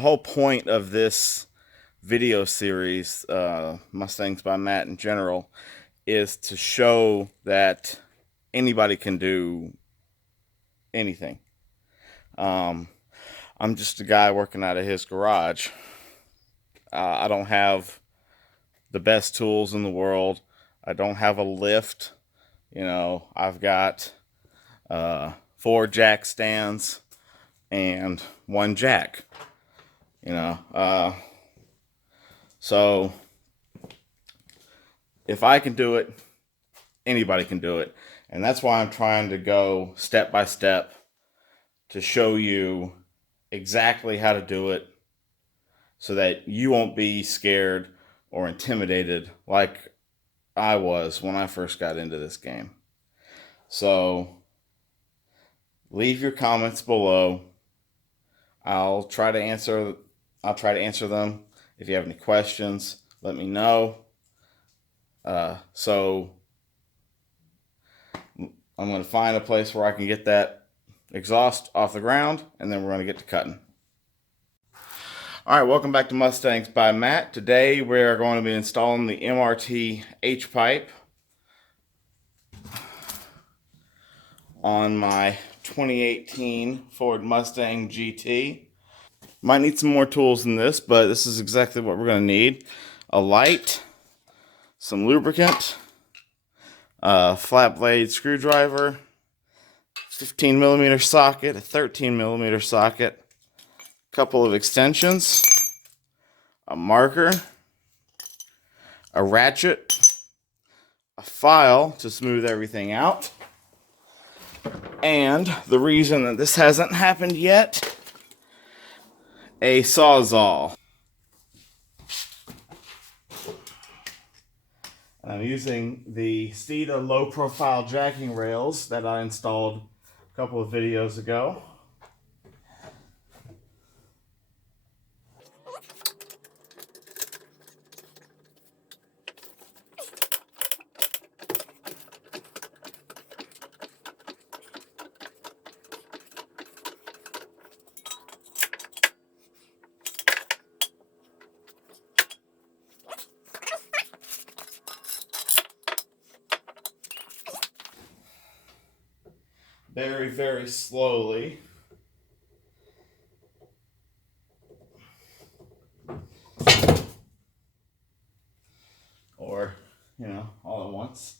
the whole point of this video series, Mustangs by Matt in general, is to show that anybody can do anything. I'm just a guy working out of his garage. I don't have the best tools in the world. I don't have a lift. You know, I've got 4 jack stands and 1 jack. You know, so if I can do it, anybody can do it. And that's why I'm trying to go step by step to show you exactly how to do it so that you won't be scared or intimidated like I was when I first got into this game. So leave your comments below. I'll try to answer them. If you have any questions, let me know. So I'm going to find a place where I can get that exhaust off the ground, and then we're going to get to cutting. All right, welcome back to Mustangs by Matt. Today we're going to be installing the MRT H-Pipe on my 2018 Ford Mustang GT. Might need some more tools than this, but this is exactly what we're going to need. A light, some lubricant, a flat blade screwdriver, 15mm socket, a 13mm socket, a couple of extensions, a marker, a ratchet, a file to smooth everything out, and the reason that this hasn't happened yet, a sawzall. I'm using the Steeda low profile jacking rails that I installed a couple of videos ago. Very, very slowly. Or, you know, all at once.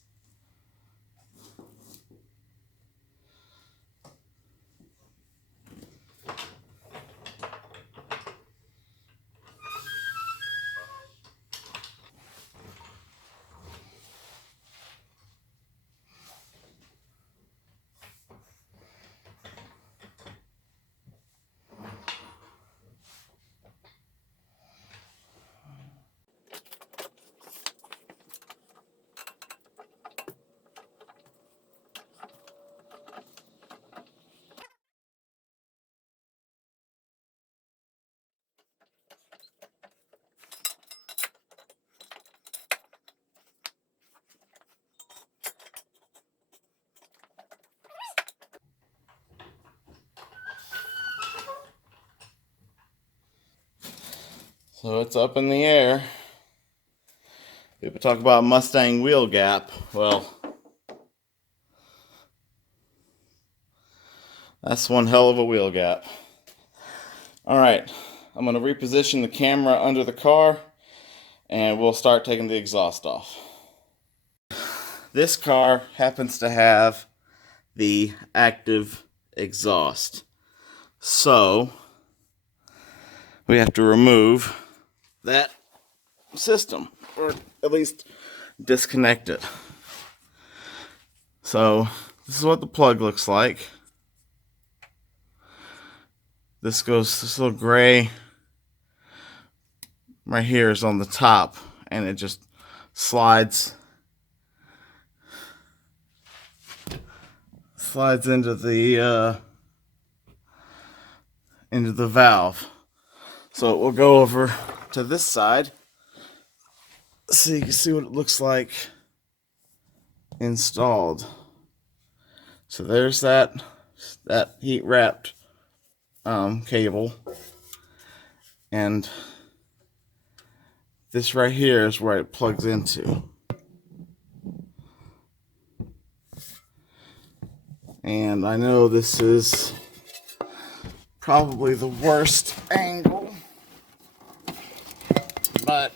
So it's up in the air. People talk about Mustang wheel gap. Well, that's one hell of a wheel gap. All right, I'm going to reposition the camera under the car and we'll start taking the exhaust off. This car happens to have the active exhaust. So we have to remove that system, or at least disconnect it. So this is what the plug looks like. This little gray right here is on the top, and it just slides into the valve. So we'll go over to this side so you can see what it looks like installed. So there's that heat wrapped cable, And this right here is where it plugs into. And I know this is probably the worst angle, but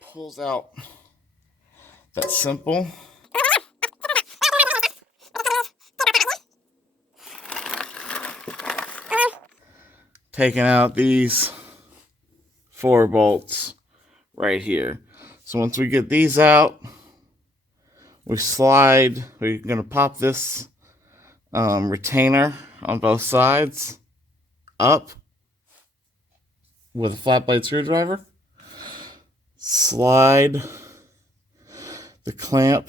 pulls out that simple. Taking out these 4 bolts right here. So once we get these out, we're going to pop this retainer on both sides up with a flat blade screwdriver. Slide the clamp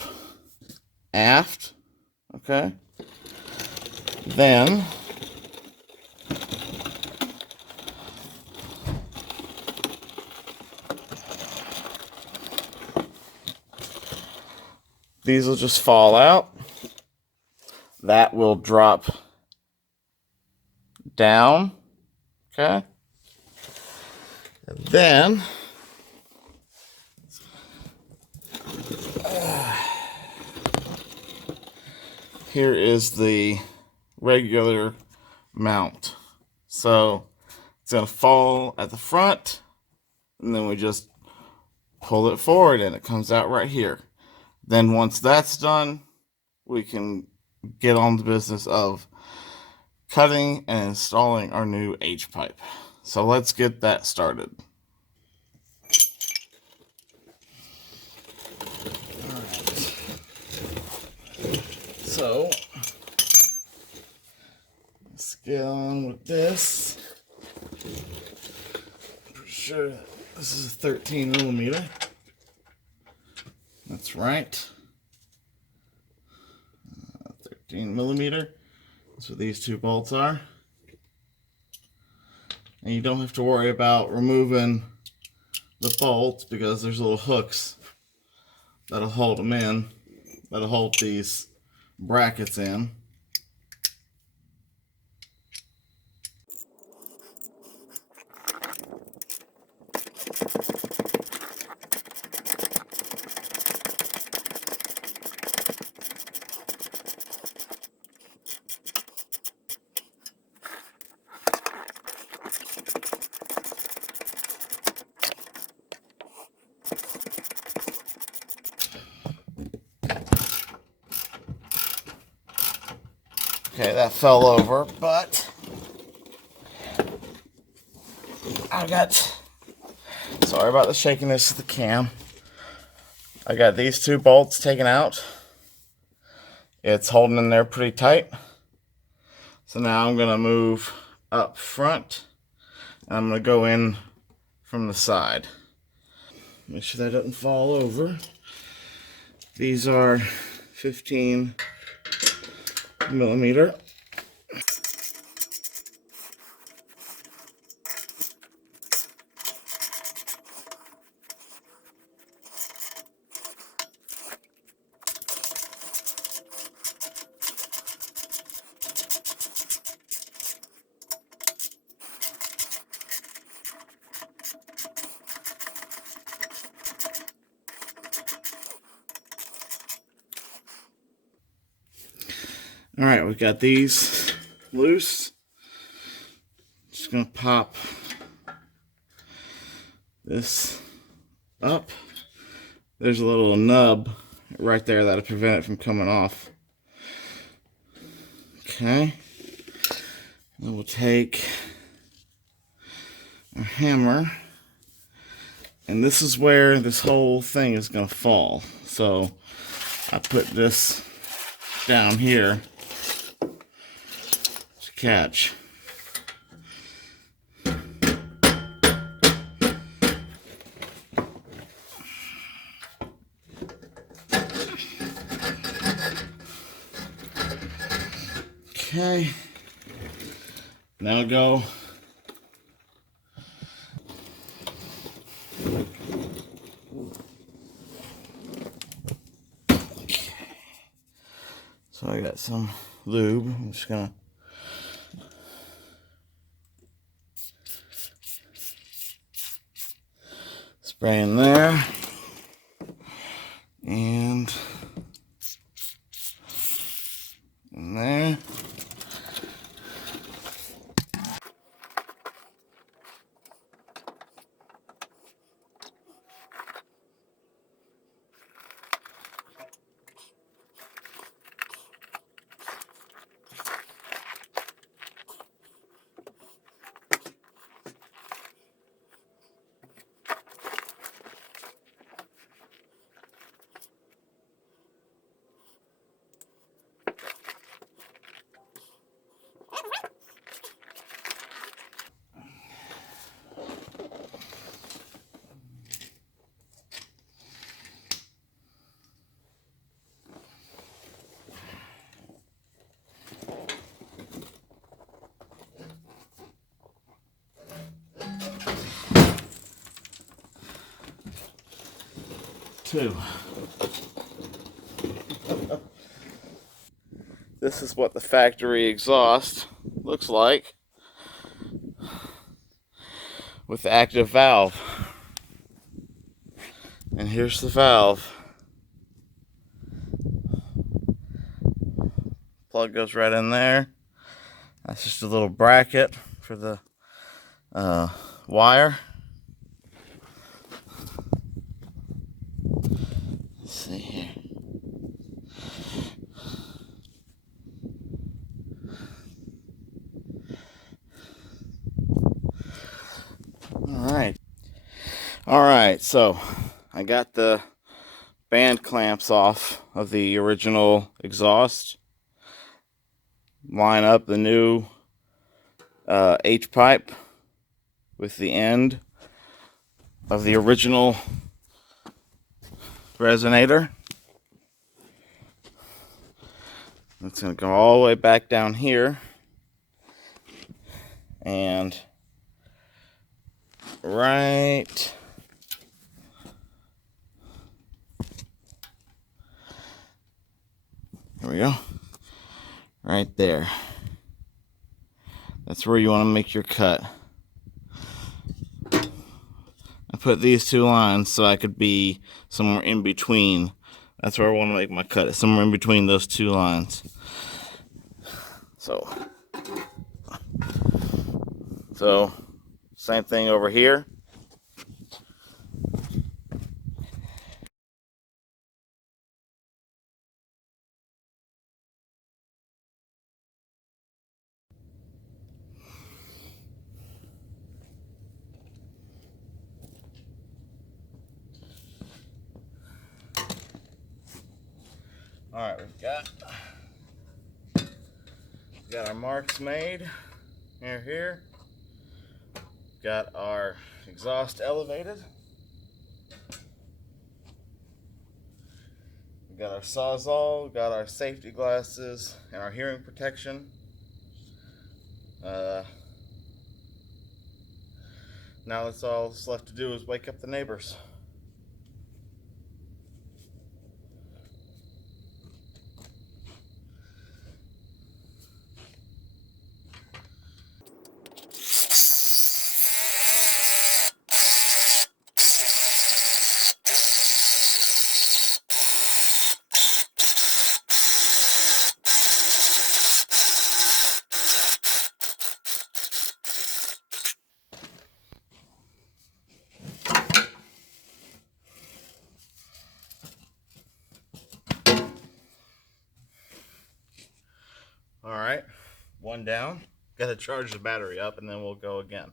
aft, okay? Then these will just fall out. That will drop down, okay? And then here is the regular mount. So it's going to fall at the front, and then we just pull it forward and it comes out right here. Then once that's done, we can get on the business of cutting and installing our new H-Pipe. So let's get that started. Alright. So let's get on with this. I'm pretty sure this is a 13 millimeter. That's right. 13 millimeter. That's what these 2 bolts are. And you don't have to worry about removing the bolts because there's little hooks that'll hold them in, that'll hold these brackets in. Okay, that fell over, but sorry about the shakiness of the cam. I got these 2 bolts taken out. It's holding in there pretty tight. So now I'm gonna move up front, and I'm gonna go in from the side. Make sure that doesn't fall over. These are 15 millimeter. All right, we've got these loose. Just gonna pop this up. There's a little nub right there that'll prevent it from coming off. Okay. Then we'll take our hammer, and this is where this whole thing is gonna fall. So I put this down here to catch. Okay, now go. Okay. So I got got some lube. I'm just gonna spray in there and in there. Two. This is what the factory exhaust looks like with the active valve. And here's the valve. Plug goes right in there. That's just a little bracket for the wire. Let's see here. Alright, so I got the band clamps off of the original exhaust. Line up the new H-Pipe with the end of the original resonator. It's going to go all the way back down here and right here we go, right there. That's where you want to make your cut. I put these two lines so I could be somewhere in between. That's where I want to make my cut. It's somewhere in between those two lines. So same thing over here. Alright, we've got our marks made here. Got our exhaust elevated. We got our sawzall, got our safety glasses, and our hearing protection. Now that's all that's left to do is wake up the neighbors. Alright, one down. Gotta charge the battery up and then we'll go again.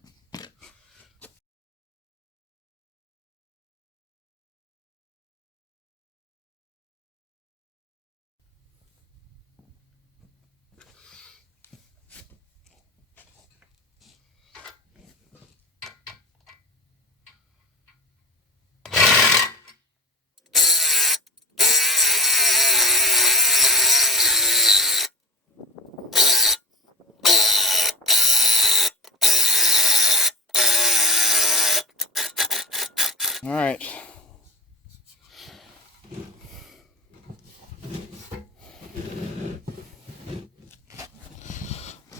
Alright.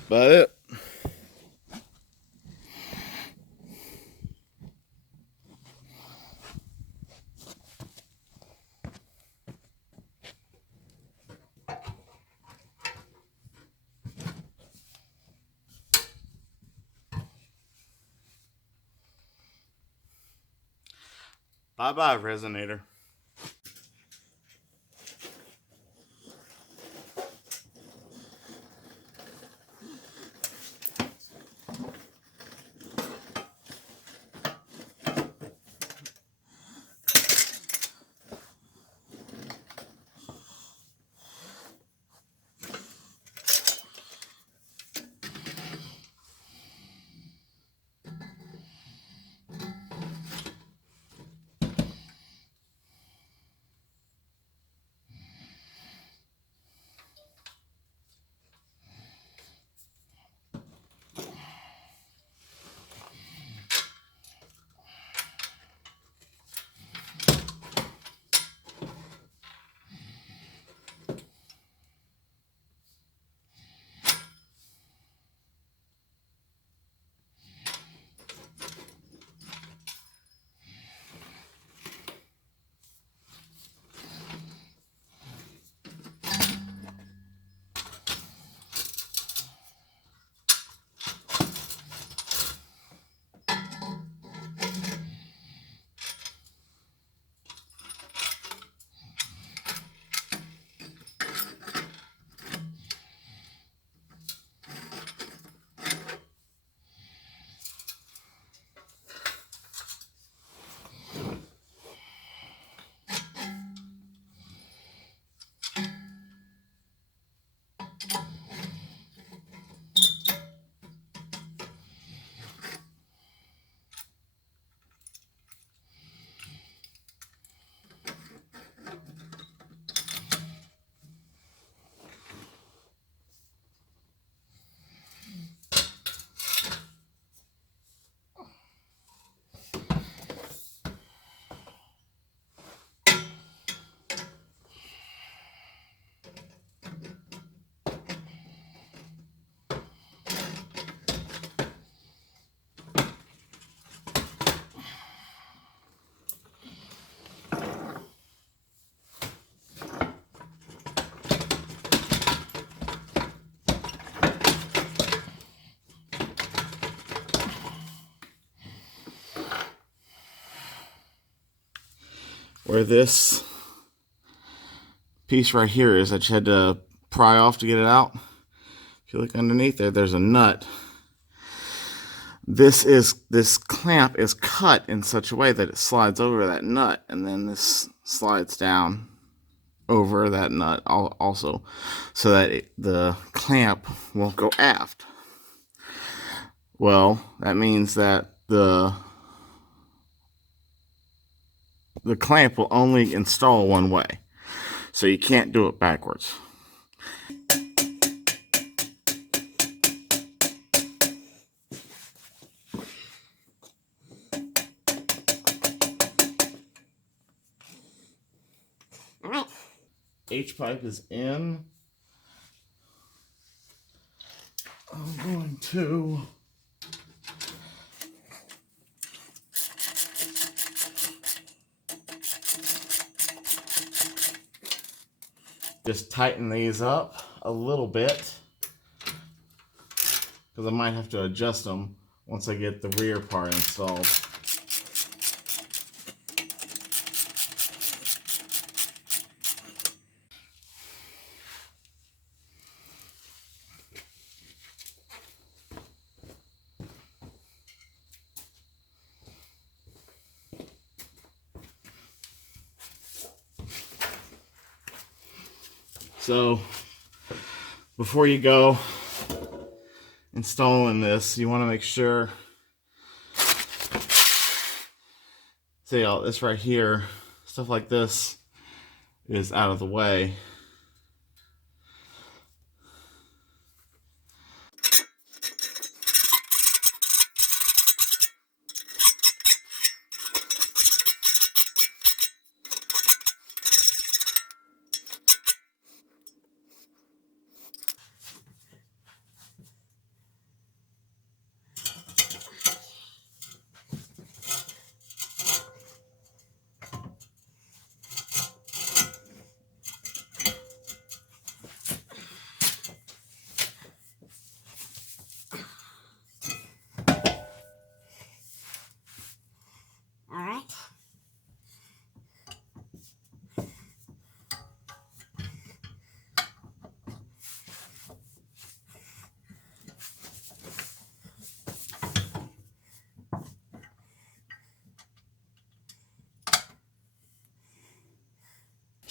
about it. Bye-bye, Resonator. Where this piece right here is, I just had to pry off to get it out. If you look underneath there, there's a nut. This clamp is cut in such a way that it slides over that nut, and then this slides down over that nut also, so that the clamp won't go aft. Well, that means that the clamp will only install one way, so you can't do it backwards. H-Pipe is in. I'm going to just tighten these up a little bit, because I might have to adjust them once I get the rear part installed. So before you go installing this, you want to make sure, see, all this right here, stuff like this is out of the way.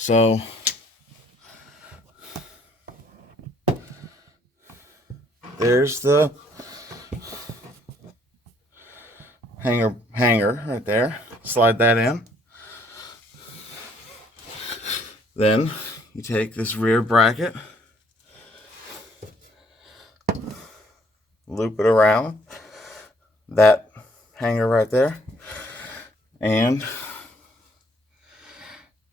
So there's the hanger right there. Slide that in. Then you take this rear bracket, loop it around that hanger right there, and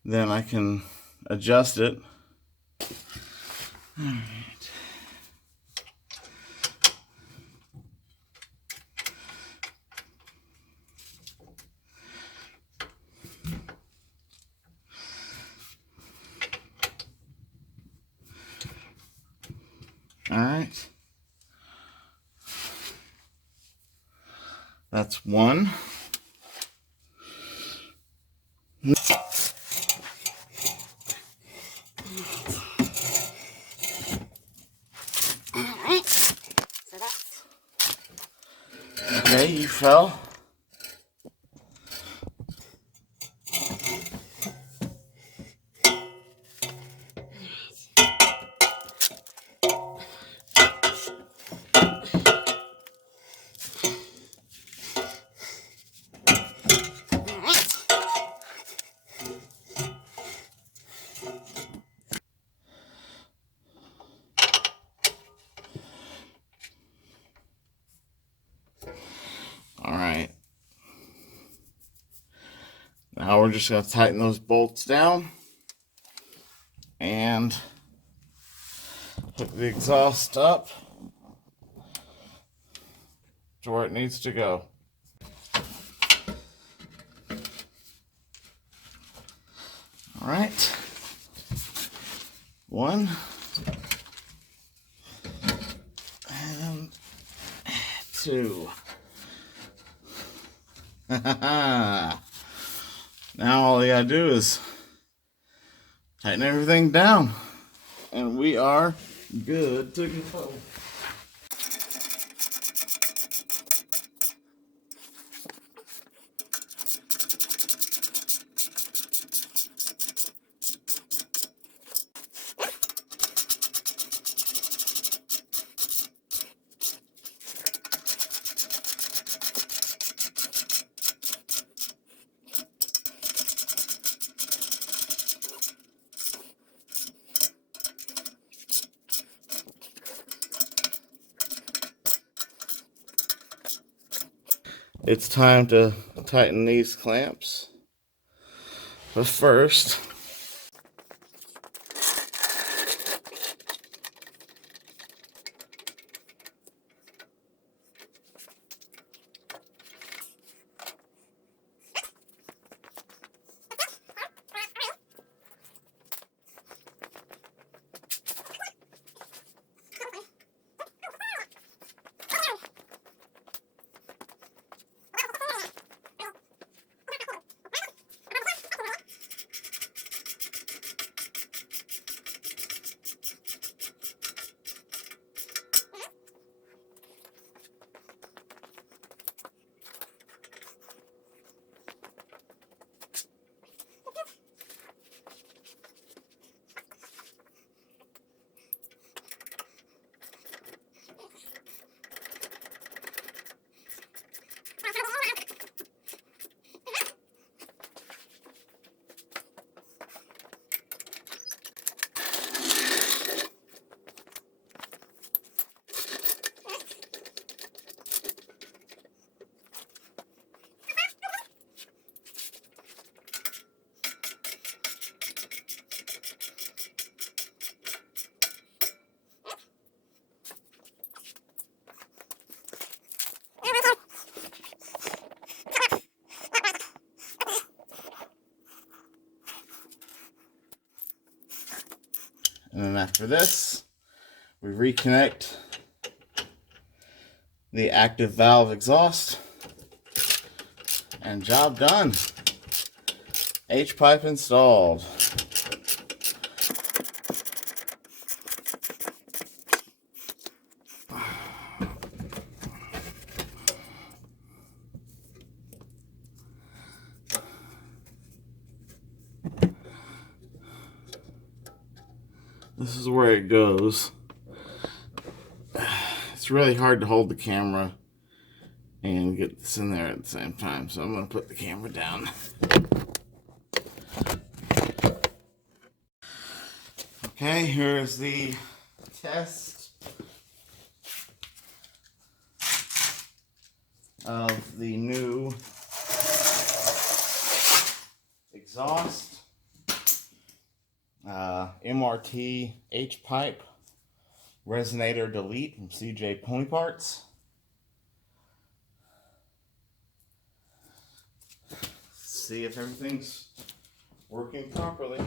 then I can adjust it. All right. All right. That's one. Alright, so that's... Okay, you fell. Alright. Now we're just going to tighten those bolts down and hook the exhaust up to where it needs to go. Alright. One. And two. Now all you gotta do is tighten everything down, and we are good to go. It's time to tighten these clamps. But first, and then after this, we reconnect the active valve exhaust, and job done. H-pipe installed. this is where it goes. It's really hard to hold the camera and get this in there at the same time, so I'm going to put the camera down. Okay, here's the test of the new exhaust, MRT H-Pipe Resonator Delete from CJ Pony Parts. See if everything's working properly.